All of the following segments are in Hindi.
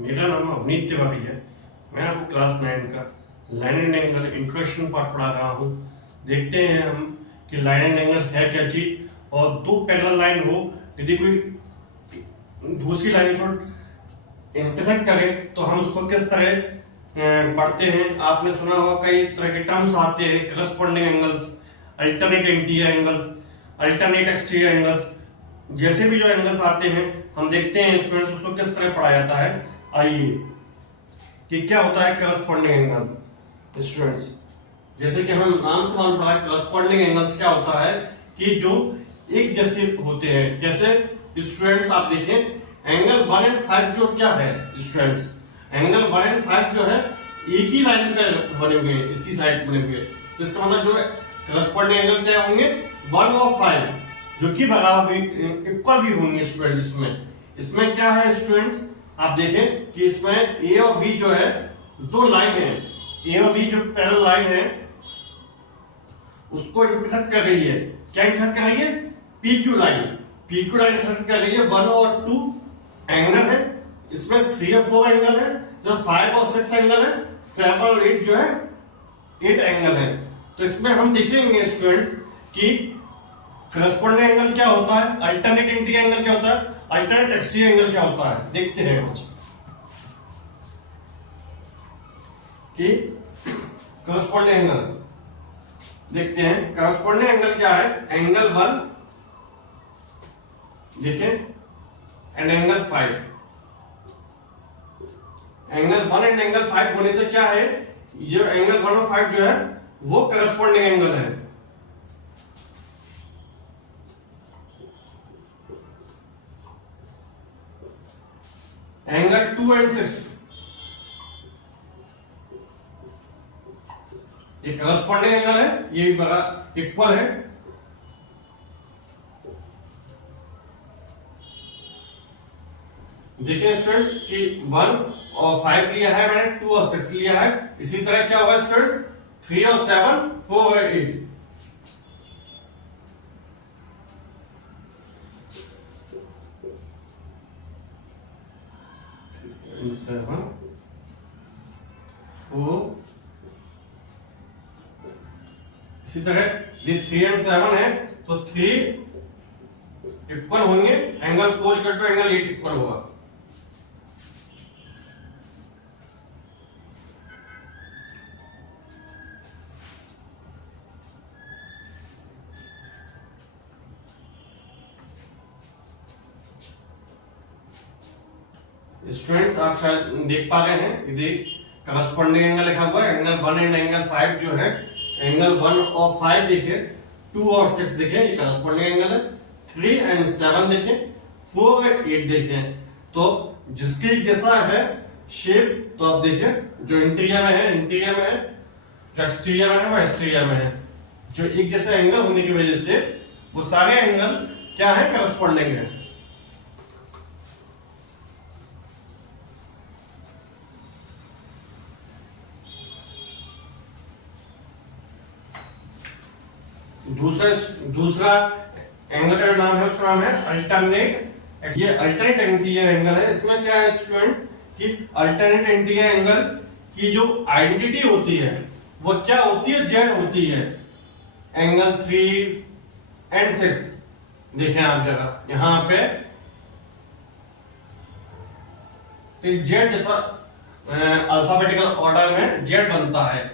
मेरा नाम अवनीत तिवारी है। मैं आपको क्लास 9 का line and angle introduction part पढ़ा रहा हूँ। देखते हैं हम कि लाइन एंड एंगल है क्या चीज, और दो पैरेलल लाइन हो, यदि कोई दूसरी लाइन को इंटरसेक्ट करे तो हम उसको किस तरह पढ़ते हैं। आपने सुना होगा कई तरह के टर्म्स आते हैं, corresponding angles, alternate interior angles, alternate exterior angles. जैसे भी जो एंगल्स आते हैं हम देखते हैं स्टूडेंट्स उसको किस तरह पढ़ा जाता है। आइए कि क्या होता है करस्पॉन्डिंग एंगल्स। स्टूडेंट्स जैसे कि हम नाम से मालूम पड़ा, करस्पॉन्डिंग एंगल्स क्या होता है कि जो एक जैसे होते हैं। कैसे स्टूडेंट्स आप देखें, एंगल 1 एंड 5 जो क्या है स्टूडेंट्स, एंगल 1 एंड 5 जो है एक ही लाइन पे बने हुए हैं, इसी साइड बने हुए हैं। तो इसका मतलब जो करस्पॉन्डिंग एंगल क्या होंगे, 1 और 5 जो कि बराबर भी इक्वल भी होंगे स्टूडेंट्स। इसमें क्या है स्टूडेंट्स, आप देखें कि इसमें ए और बी जो है दो लाइन है। ए और बी जो पैरेलल लाइन है उसको इंटरसेक्ट कर रही है। क्या इंटरसेक्ट कर रही है? P Q line. P Q line intersect कर रही है। 1 और 2 एंगल है, इसमें 3 और 4 एंगल है, जब 5 और 6 एंगल है, 7 और 8 जो है 8 एंगल है। तो इसमें हम देखेंगे स्टूडेंट्स कि करस्पॉन्डिंग एंगल क्या होता है, अल्टरनेट इंटीरियर एंगल क्या होता है, अल्टरनेट एक्सटीरियर एंगल क्या होता है। देखते हैं कुछ कि करस्पॉन्डिंग एंगल देखते हैं। करस्पॉन्डिंग एंगल क्या है, एंगल 1 देखें and angle 5। Angle 1 and angle 5 होने से क्या है, ये एंगल 1 और 5 जो है वो करस्पॉन्डिंग एंगल है। एंगल 2 एंड 6 ये करस्पॉन्डिंग एंगल है, ये भी बड़ा इक्वल है। देखिए स्टूडेंट्स कि 1 और 5 लिया है मैंने, 2 और 6 लिया है। इसी तरह क्या होगा स्टूडेंट्स, 3 और 7, 4 और 8। सेवन 4 इसी तरह ये 3 एंड 7 है तो 3 इक्वल होंगे, angle 4 equal to angle 8 equal होगा। स्टूडेंट्स आप शायद देख पा रहे हैं, यदि करस्पॉन्डिंग एंगल लिखा हुआ है, एंगल 1 एंड एंगल 5 जो है, एंगल 1 और 5 देखें, 2 और 6 देखें, ये करस्पॉन्डिंग एंगल है। 3 एंड 7 देखें, 4 और 8 देखें, तो जिसके जैसा है शेप, तो आप देखें जो इंटीरियर में है इंटीरियर में है, जो एक्सटीरियर में है वो एक्सटीरियर में है। जो एक जैसा एंगल होने की वजह से वो सारे एंगल क्या है, करस्पॉन्डिंग है। दूसरा एंगल का जो नाम है उसका नाम है अल्टरनेट। ये अल्टरनेट इंटीरियर एंगल है। इसमें क्या है स्टूडेंट कि अल्टरनेट इंटीरियर एंगल की जो आइडेंटिटी होती है वो क्या होती है, जेड होती है। एंगल 3 एंड 6 देखें आप जगह यहां पे जेड जैसा अल्फाबेटिकल ऑर्डर में जेड बनता है।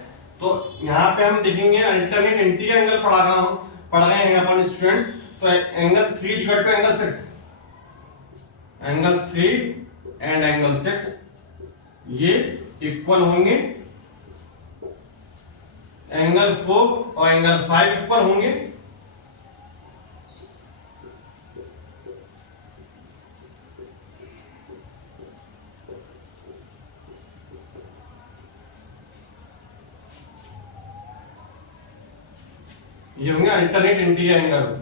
तो यहाँ पे हम देखेंगे अल्टरनेट इंटीरियर एंगल पढ़ रहे हैं अपन स्टूडेंट्स। तो angle 3 equal to angle 6, angle 3 and angle 6 ये इक्वल होंगे। एंगल 4 और एंगल 5 इक्वल होंगे। ये होंगे alternate interior angle.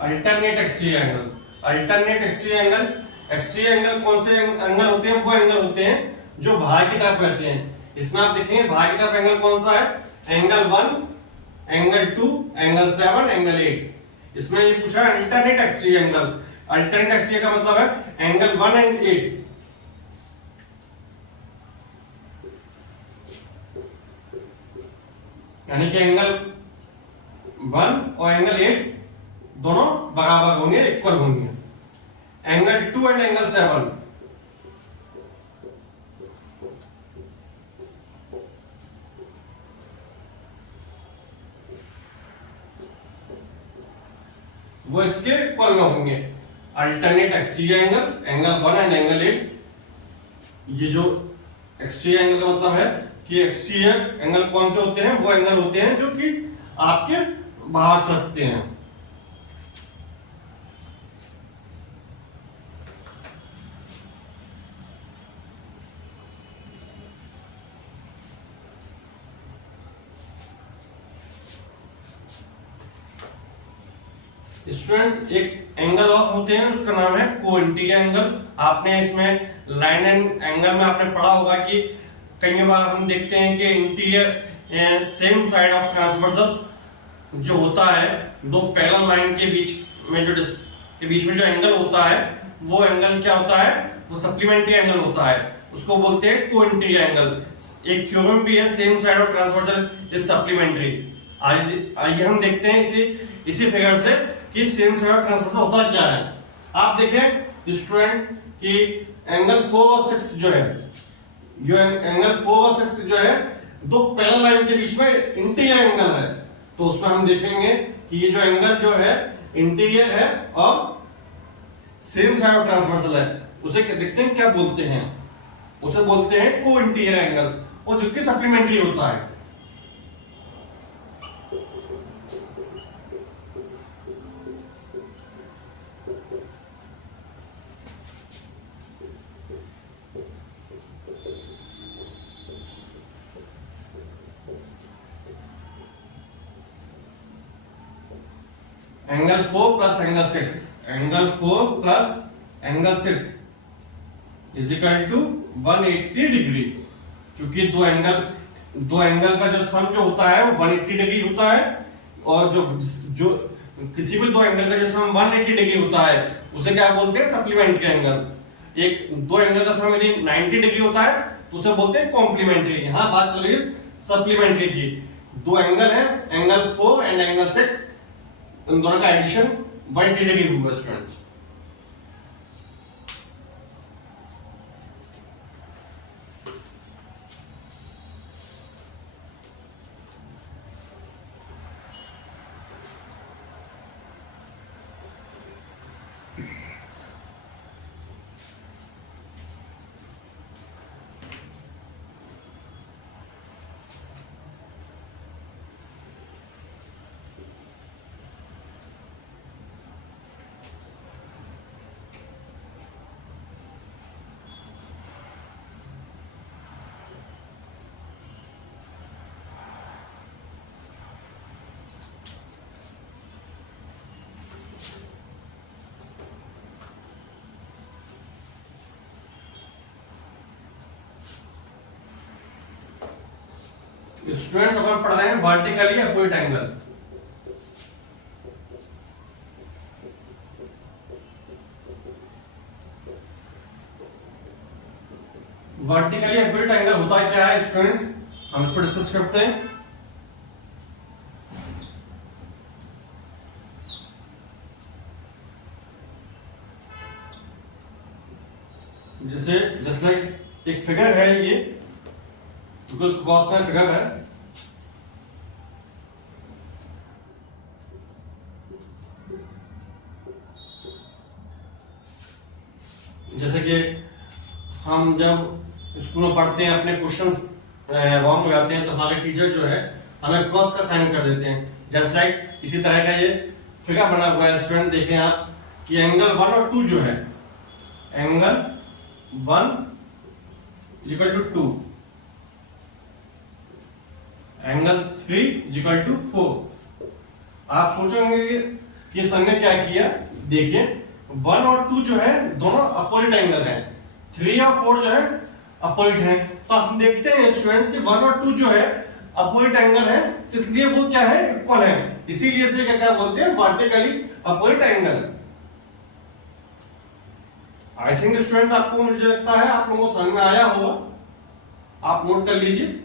Alternate exterior angle. Alternate exterior angle, exterior angle कौन से एंगल होते हैं? वो एंगल होते हैं जो बाहर की तरफ रहते हैं। इसमें आप देखेंगे बाहर की तरफ एंगल कौन सा है? Angle 1, angle 2, angle 7, angle 8। इसमें ये पूछा है alternate exterior angle. Alternate exterior का मतलब है एंगल 1 एंड 8। यानी कि एंगल 1 और एंगल 8 दोनों बराबर होंगे, इक्वल होंगे। एंगल 2 एंड एंगल 7 वो इसके इक्वल में होंगे। Alternate exterior angle, angle 1 and angle 8। ये जो एक्सटीरियर एंगल का मतलब है कि एक्सटीरियर एंगल कौन से होते हैं? वो एंगल होते हैं जो कि आपके बाहर से लगते हैं। स्टूडेंट्स, एक एंगल ऑफ होते हैं उसका नाम है कोइंटीरियर एंगल। आपने इसमें लाइन एंड एंगल में आपने पढ़ा होगा कि कई बार हम देखते हैं कि interior same side of transversal जो होता है, दो पैरेलल लाइन के बीच में जो एंगल होता है, वो एंगल क्या होता है? वो सप्लीमेंट्री एंगल होता है, उसको बोलते हैं कोइंटीरियर एंगल। एक थ्योरम भी है, same side of transversal is supplementary. आइए हम देखते हैं इसी फिगर से कि सेम साइड ऑफ ट्रांसवर्सल होता क्या है। आप देखें स्टूडेंट कि एंगल 4 और 6 जो है, जो एंगल 4 और 6 जो है, दो पैरेलल लाइन के बीच में इंटीरियर एंगल है। तो उसमें हम देखेंगे कि ये जो एंगल जो है इंटीरियर है और सेम साइड ऑफ ट्रांसवर्सल है। उसे देखते हैं क्या बोलते हैं? उसे बोलते हैं को इंटीरियर एंगल, और जो कि सप्लीमेंट्री होता है। Angle 4 plus angle 6, angle 4 plus angle 6 is equal to 180 degree. क्योंकि दो एंगल का जो सम जो होता है वो 180 डिग्री होता है, और जो किसी भी दो एंगल का जो सम 180 डिग्री होता है उसे क्या बोलते हैं? Supplementary angle. एक दो एंगल का सम यदि 90 डिग्री होता है तो उसे बोलते हैं कॉम्प्लीमेंट्री। यहाँ बात चल रही है सप्लीमेंट्री की। दो एंगल है, एंगल 4 एंड एंगल 6, इन दोनों का एडिशन 180 डिग्री होगा स्टूडेंट्स। स्टूडेंट्स अपन पढ़ रहे हैं vertically opposite angle. Vertically opposite angle होता क्या है स्टूडेंट्स? हम इस पर डिस्कस करते हैं। जैसे जस्ट लाइक एक फिगर है, ये बिल्कुल क्रॉस का फिगर है। जैसे कि हम जब स्कूल में पढ़ते हैं, अपने क्वेश्चंस रॉन्ग हो जाते हैं तो हमारे टीचर जो है हमें क्रॉस का साइन कर देते हैं। जस्ट लाइक इसी तरह का ये फिगर बना हुआ है स्टूडेंट। देखें आप कि एंगल 1 और 2 जो है, angle 1 equal to 2, angle 3 equal to 4। आप सोचेंगे कि कि सन ने क्या किया, देखिए 1 और 2 जो है दोनों अपोजिट एंगल है, 3 और 4 जो है अपोजिट है। तो हम देखते हैं स्टूडेंट्स कि 1 और 2 जो है अपोजिट एंगल है, इसलिए वो क्या है, इक्वल है, इसीलिए इसे क्या क्या बोलते हैं, vertically opposite angle. I think students आपको, मुझे लगता है आप लोगों को समझ में आया होगा, आप नोट कर लीजिए।